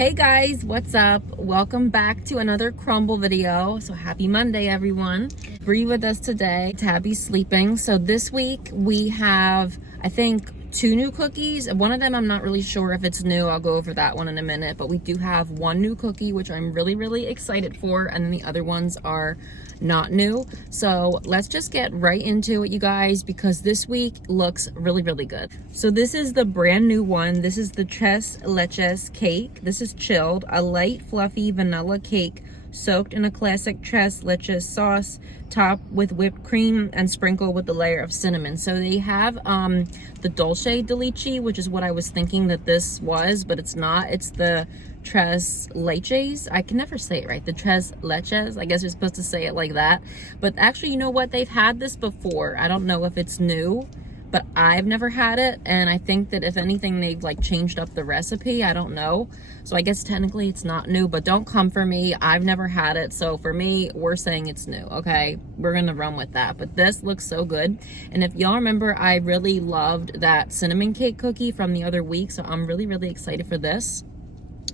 Hey guys, what's up? Welcome back to another Crumbl video. So happy Monday, everyone. Bree with us today. Tabby's sleeping. So this week we have, I think, 2 new cookies. One of them I'm not really sure if it's new. I'll go over that one in a minute. But we do have 1 new cookie, which I'm really excited for. And then the other ones are not new. So let's just get right into it, you guys, because this week looks really good. So this is the brand new one. This is the Leches cake. This is chilled, a light fluffy vanilla cake soaked in a classic Leches sauce, topped with whipped cream and sprinkled with a layer of cinnamon. So they have the dulce de leche, which is what I was thinking that this was, but it's not. It's the Leches. I can never say it right. The Leches. I guess you're supposed to say it like that. But actually, you know what? They've had this before. I don't know if it's new, but I've never had it. And I think that if anything, they've like changed up the recipe. I don't know. So I guess technically it's not new, but don't come for me. I've never had it. So for me, we're saying it's new. Okay. We're going to run with that. But this looks so good. And if y'all remember, I really loved that cinnamon cake cookie from the other week. So I'm really excited for this.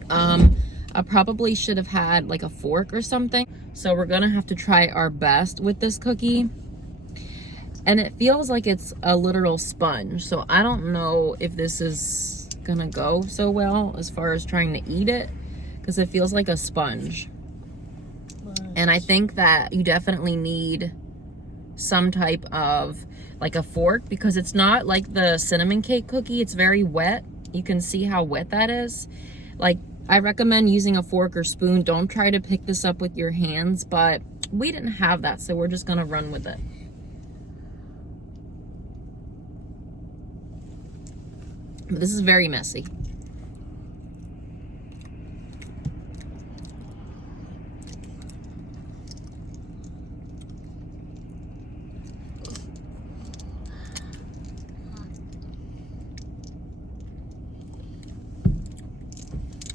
I probably should have had like a fork or something. So we're gonna have to try our best with this cookie. And it feels like it's a literal sponge. So I don't know if this is gonna go so well as far as trying to eat it, because it feels like a sponge. And I think that you definitely need some type of like a fork, because it's not like the cinnamon cake cookie. It's very wet. You can see how wet that is. Like, I recommend using a fork or spoon. Don't try to pick this up with your hands, but we didn't have that, so we're just gonna run with it. But this is very messy.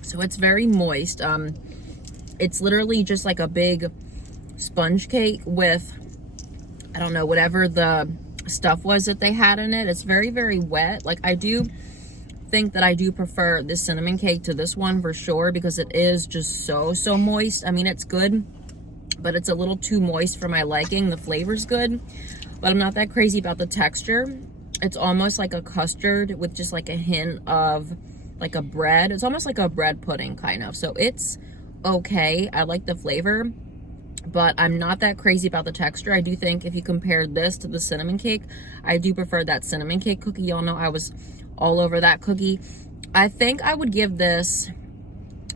So it's very moist. It's literally just like a big sponge cake with, I don't know, whatever the stuff was that they had in it. It's very wet. Like, I do think that I do prefer this cinnamon cake to this one for sure, because it is just so moist. I mean, it's good, but it's a little too moist for my liking. The flavor's good, but I'm not that crazy about the texture. It's almost like a custard with just like a hint of like a bread. It's almost like a bread pudding kind of. So it's okay. I like the flavor, but I'm not that crazy about the texture. I do think if you compare this to the cinnamon cake, I do prefer that cinnamon cake cookie. Y'all know I was all over that cookie. I think I would give this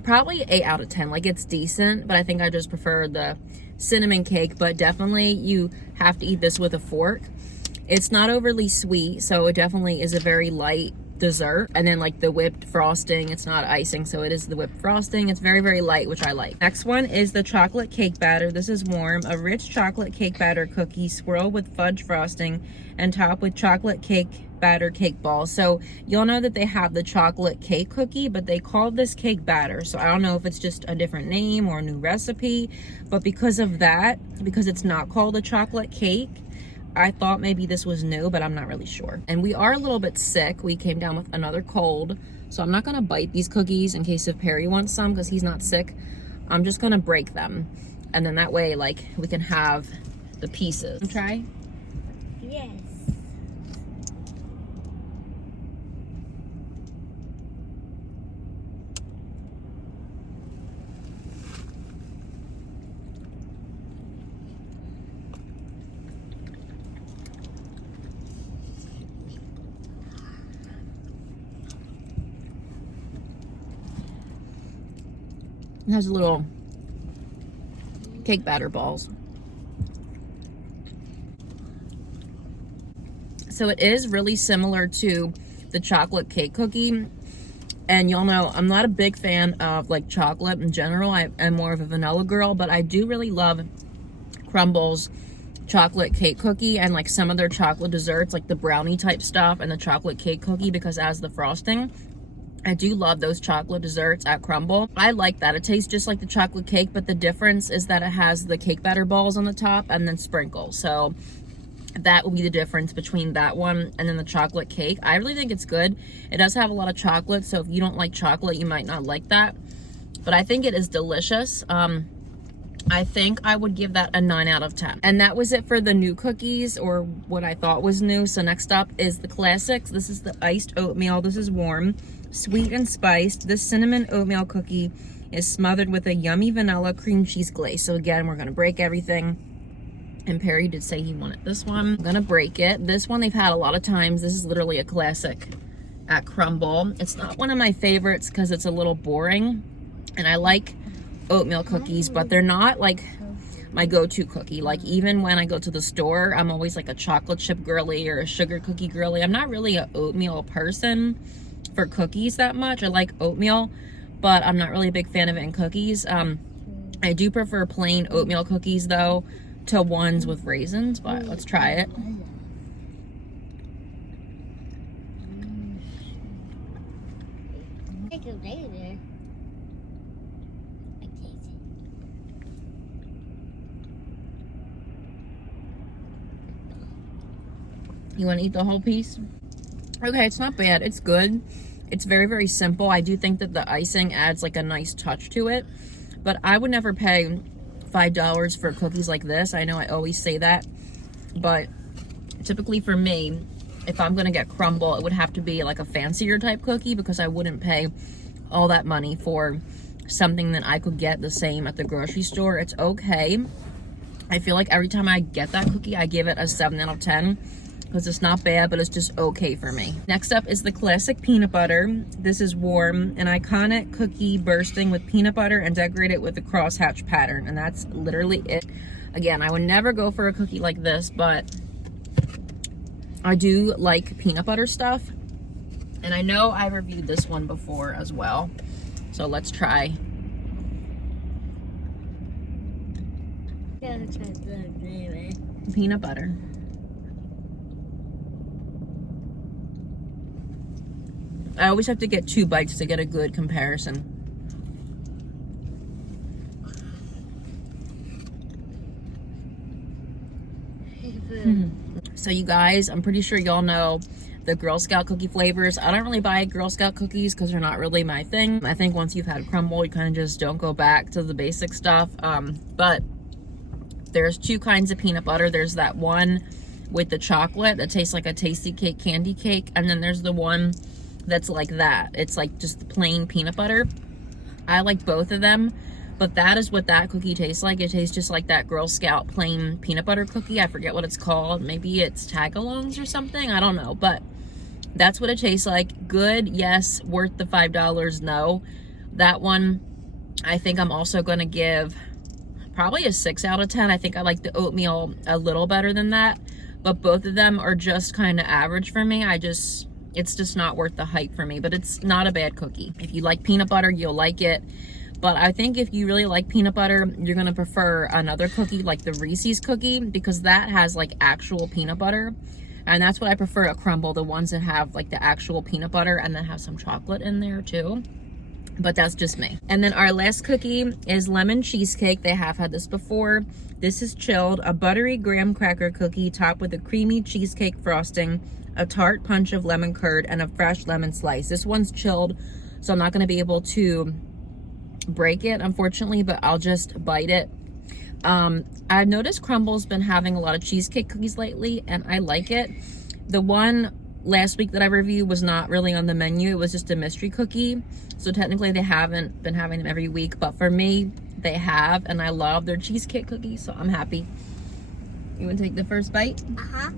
probably 8 out of 10. Like, it's decent, but I think I just prefer the cinnamon cake. But definitely you have to eat this with a fork. It's not overly sweet, so it definitely is a very light dessert. And then like the whipped frosting, it's not icing, so it is the whipped frosting. It's very light, which I like. Next one is the chocolate cake batter. This is warm, a rich chocolate cake batter cookie swirled with fudge frosting and topped with chocolate cake batter cake balls. So you'll know that they have the chocolate cake cookie, but they call this cake batter. So I don't know if it's just a different name or a new recipe, but because of that, because it's not called a chocolate cake, I thought maybe this was new, but I'm not really sure. And we are a little bit sick. We came down with another cold, so I'm not gonna bite these cookies in case if Perry wants some, because he's not sick. I'm just gonna break them, and then that way, like, we can have the pieces. Try? Yes. It has little cake batter balls. So it is really similar to the chocolate cake cookie. And y'all know I'm not a big fan of like chocolate in general. I am more of a vanilla girl, but I do really love Crumbl's chocolate cake cookie and like some of their chocolate desserts, like the brownie type stuff and the chocolate cake cookie, because as the frosting, I do love those chocolate desserts at Crumbl. I like that. It tastes just like the chocolate cake, but the difference is that it has the cake batter balls on the top and then sprinkles. So that will be the difference between that one and then the chocolate cake. I really think it's good. It does have a lot of chocolate, so if you don't like chocolate, you might not like that. but I think it is delicious. I think I would give that a 9 out of 10. And that was it for the new cookies, or what I thought was new. So next up is the classics. This is the iced oatmeal. This is warm, sweet and spiced. This cinnamon oatmeal cookie is smothered with a yummy vanilla cream cheese glaze. So again, we're gonna break everything. And Perry did say he wanted this one. I'm gonna break it. This one they've had a lot of times. This is literally a classic at Crumbl. It's not one of my favorites because it's a little boring. And I like oatmeal cookies, but they're not like my go-to cookie. Like even when I go to the store, I'm always like a chocolate chip girly or a sugar cookie girly. I'm not really an oatmeal person for cookies that much. I like oatmeal, but I'm not really a big fan of it in cookies. I do prefer plain oatmeal cookies though to ones with raisins, but let's try it. You want to eat the whole piece? Okay, it's not bad. It's good. It's very, very simple. I do think that the icing adds like a nice touch to it, but I would never pay $5 for cookies like this. I know I always say that, but typically for me, if I'm gonna get Crumbl, it would have to be like a fancier type cookie, because I wouldn't pay all that money for something that I could get the same at the grocery store. It's okay. I feel like every time I get that cookie, I give it a 7 out of 10. Because it's not bad, but it's just okay for me. Next up is the classic peanut butter. This is warm, an iconic cookie bursting with peanut butter and decorated with a crosshatch pattern. And that's literally it. Again, I would never go for a cookie like this, but I do like peanut butter stuff. And I know I reviewed this one before as well. So let's try. Peanut butter. I always have to get 2 bites to get a good comparison. So you guys, I'm pretty sure y'all know the Girl Scout cookie flavors. I don't really buy Girl Scout cookies because they're not really my thing. I think once you've had Crumbl, you kind of just don't go back to the basic stuff. But there's 2 kinds of peanut butter. There's that one with the chocolate that tastes like a tasty cake, candy cake. And then there's the one that's like that. It's like just the plain peanut butter. I like both of them, but that is what that cookie tastes like. It tastes just like that Girl Scout plain peanut butter cookie. I forget what it's called. Maybe it's tagalongs or something. I don't know, but that's what it tastes like. Good, yes. Worth the $5, no. That one, I think I'm also going to give probably a 6 out of 10. I think I like the oatmeal a little better than that, but both of them are just kind of average for me. It's just not worth the hype for me, but it's not a bad cookie. If you like peanut butter, you'll like it. But I think if you really like peanut butter, you're gonna prefer another cookie like the Reese's cookie, because that has like actual peanut butter. And that's what I prefer at Crumbl, the ones that have like the actual peanut butter and then have some chocolate in there too. But that's just me. And then our last cookie is lemon cheesecake. They have had this before. This is chilled, a buttery graham cracker cookie topped with a creamy cheesecake frosting, a tart punch of lemon curd, and a fresh lemon slice. This one's chilled, so I'm not gonna be able to break it, unfortunately, but I'll just bite it. I've noticed Crumbl's been having a lot of cheesecake cookies lately, and I like it. The one last week that I reviewed was not really on the menu. It was just a mystery cookie, so technically they haven't been having them every week, but for me, they have, and I love their cheesecake cookies, so I'm happy. You wanna take the first bite? Uh-huh.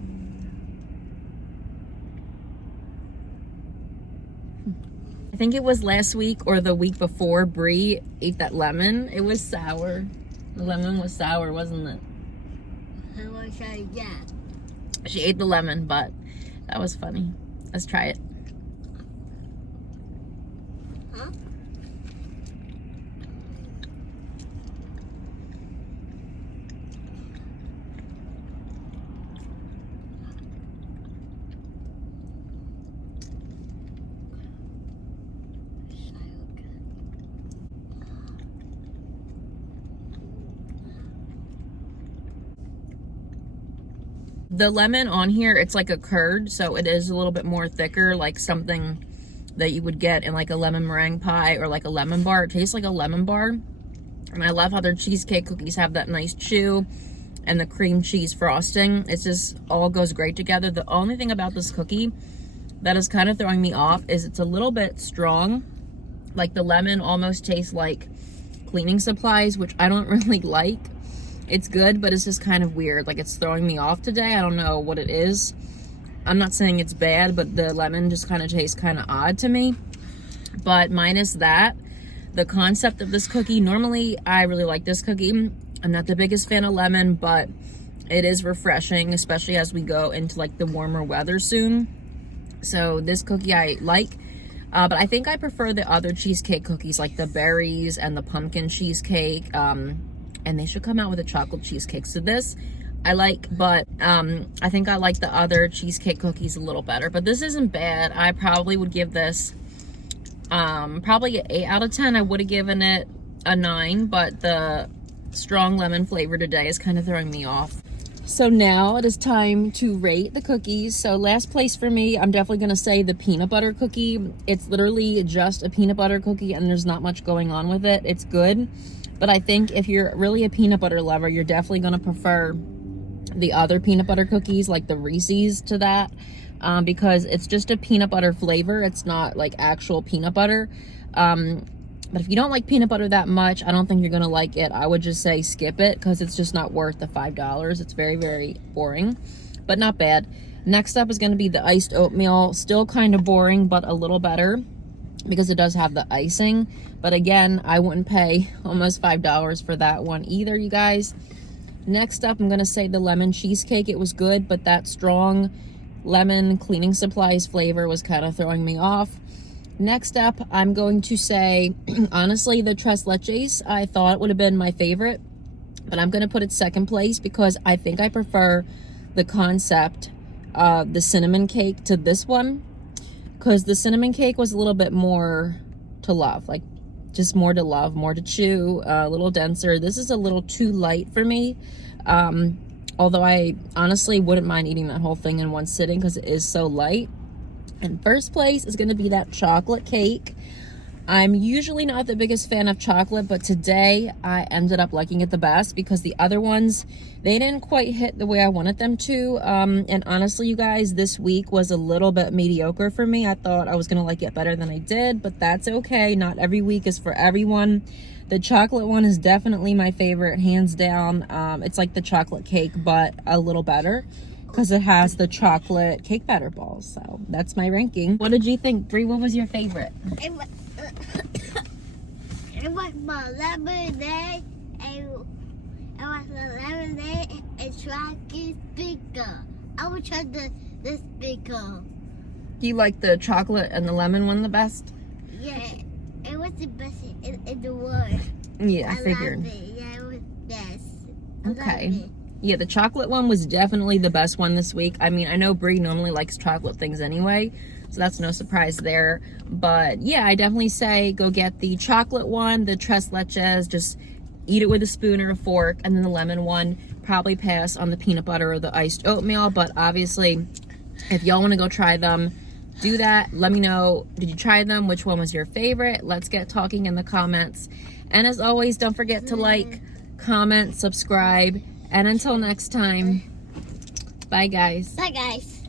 I think it was last week or the week before Brie ate that lemon. It was sour. The lemon was sour, wasn't it? How much I get? She ate the lemon, but that was funny. Let's try it. Huh? The lemon on here, it's like a curd, so it is a little bit more thicker, like something that you would get in like a lemon meringue pie or like a lemon bar. It tastes like a lemon bar. And I love how their cheesecake cookies have that nice chew and the cream cheese frosting. It's just all goes great together. The only thing about this cookie that is kind of throwing me off is it's a little bit strong. Like the lemon almost tastes like cleaning supplies, which I don't really like. It's good, but it's just kind of weird. Like it's throwing me off today. I don't know what it is. I'm not saying it's bad, but the lemon just kind of tastes kind of odd to me. But minus that, the concept of this cookie, normally I really like this cookie. I'm not the biggest fan of lemon, but it is refreshing, especially as we go into like the warmer weather soon. So this cookie I like, but I think I prefer the other cheesecake cookies, like the berries and the pumpkin cheesecake, and they should come out with a chocolate cheesecake. So this I like, but I think I like the other cheesecake cookies a little better. But this isn't bad. I probably would give this probably an 8 out of 10. I would have given it a 9, but the strong lemon flavor today is kind of throwing me off. So now it is time to rate the cookies. So last place for me, I'm definitely going to say the peanut butter cookie. It's literally just a peanut butter cookie and there's not much going on with it. It's good, but I think if you're really a peanut butter lover, you're definitely going to prefer the other peanut butter cookies, like the Reese's, to that, because it's just a peanut butter flavor. It's not like actual peanut butter. But if you don't like peanut butter that much, I don't think you're gonna like it. I would just say skip it because it's just not worth the $5. It's very, very boring, but not bad. Next up is gonna be the iced oatmeal. Still kind of boring, but a little better because it does have the icing. But again, I wouldn't pay almost $5 for that one either, you guys. Next up, I'm gonna say the lemon cheesecake. It was good, but that strong lemon cleaning supplies flavor was kind of throwing me off. Next up, I'm going to say, honestly, the Tres Leches. I thought it would have been my favorite, but I'm going to put it second place because I think I prefer the concept of the cinnamon cake to this one, because the cinnamon cake was a little bit more to love, like just more to love, more to chew, a little denser. This is a little too light for me, although I honestly wouldn't mind eating that whole thing in one sitting because it is so light. And first place is going to be that chocolate cake. I'm usually not the biggest fan of chocolate, but today I ended up liking it the best because the other ones, they didn't quite hit the way I wanted them to. And honestly, you guys, this week was a little bit mediocre for me. I thought I was going to like it better than I did, but that's okay. Not every week is for everyone. The chocolate one is definitely my favorite, hands down. It's like the chocolate cake, but a little better, because it has the chocolate cake batter balls. So that's my ranking. What did you think, Bree? What was your favorite? It was my lemonade. It was the lemonade and chocolate speaker. I would try the speaker. Do you like the chocolate and the lemon one the best? Yeah, it was the best in the world. Yeah, I figured. Loved it. Yeah, it was best. Okay. Yeah, the chocolate one was definitely the best one this week. I mean, I know Brie normally likes chocolate things anyway, so that's no surprise there. But yeah, I definitely say go get the chocolate one, the Tres Leches, just eat it with a spoon or a fork, and then the lemon one, probably pass on the peanut butter or the iced oatmeal. But obviously, if y'all want to go try them, do that. Let me know, did you try them? Which one was your favorite? Let's get talking in the comments. And as always, don't forget to like, comment, subscribe. And until next time, bye guys. Bye, guys.